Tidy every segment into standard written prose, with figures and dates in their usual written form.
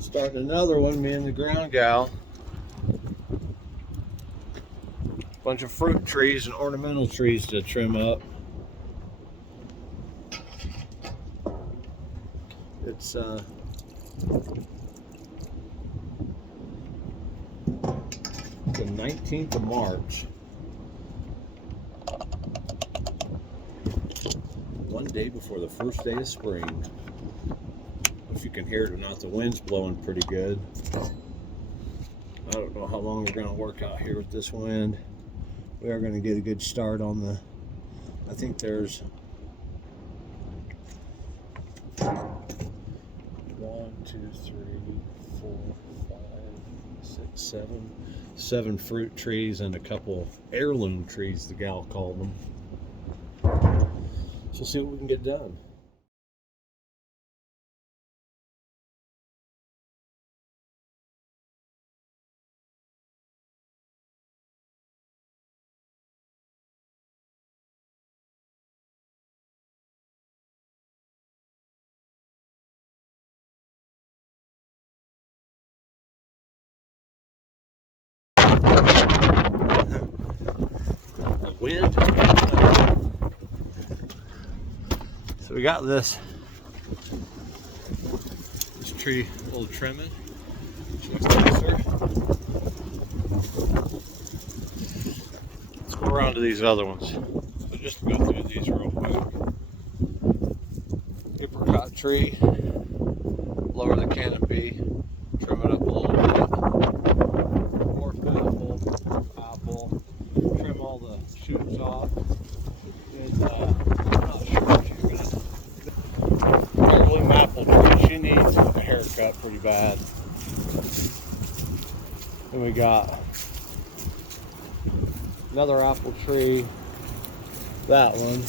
Starting another one, me and the ground gal. Bunch of fruit trees and ornamental trees to trim up. It's the 19th of March. One day before the first day of spring. If you can hear it or not, the wind's blowing pretty good. I don't know how long we're going to work out here with this wind. We are going to get a good start on the, I think there's 1, 2, 3, 4, 5, 6, 7 fruit trees and a couple heirloom trees, the gal called them. So see what we can get done. Wind. So we got this tree a little trimming. She looks nicer. Let's go around to these other ones. So just go through these real quick. Apricot tree. Lower the canopy. Trim it up a little bit. Dwarf apple. Trim all the shoots off. And I'm not sure if you're gonna. Heirloom apple tree. She needs a haircut pretty bad. And we got another apple tree. That one.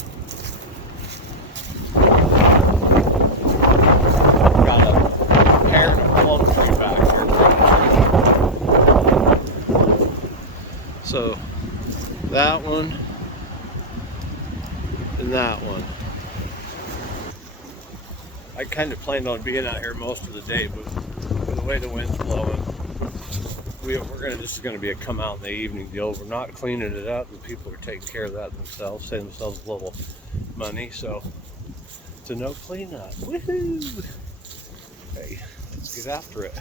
Got a pear and a plum tree back here. So that one and that one. I kind of planned on being out here most of the day, but with the way the wind's blowing, this is gonna be a come out in the evening deal. We're not cleaning it up. The people are taking care of that themselves, saving themselves a little money. So it's a no cleanup. Woohoo! Hey, let's get after it.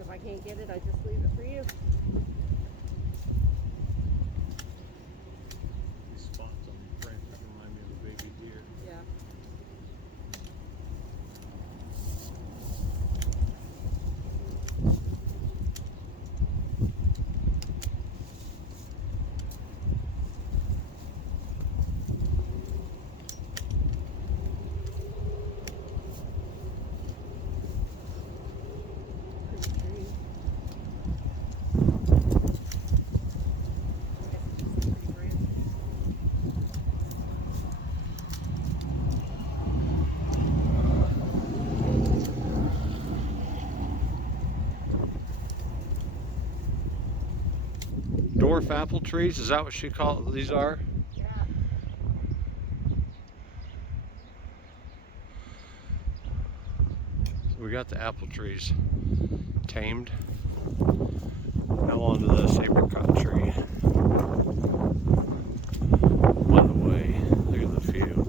If I can't get it, I just leave it for you. These spots on the branches remind me of a baby deer. Yeah. Dwarf apple trees, is that what she called these are? Yeah. So we got the apple trees tamed. Now on to this apricot tree. By the way, look at the view.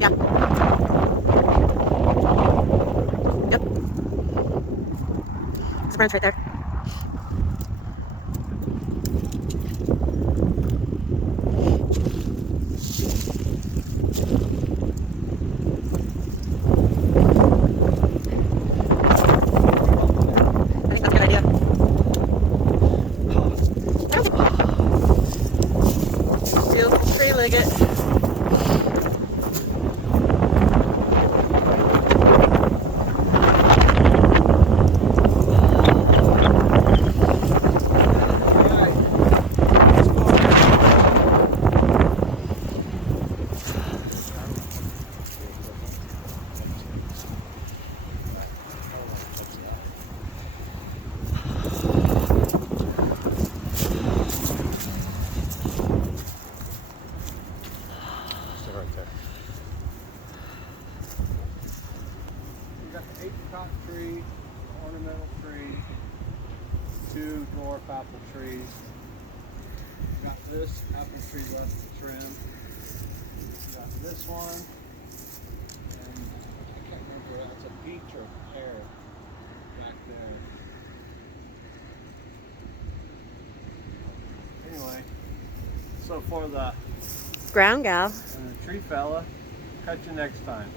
Yep. Yep. There's a branch right there. I think that's a good idea. Feels three-legged. Right there. You got the apricot tree, ornamental tree, 2 dwarf apple trees. You got this apple tree left to trim. You got this one, and I can't remember, that's a peach or pear back there. Anyway, so for the Ground gal. and the tree fella, catch you next time.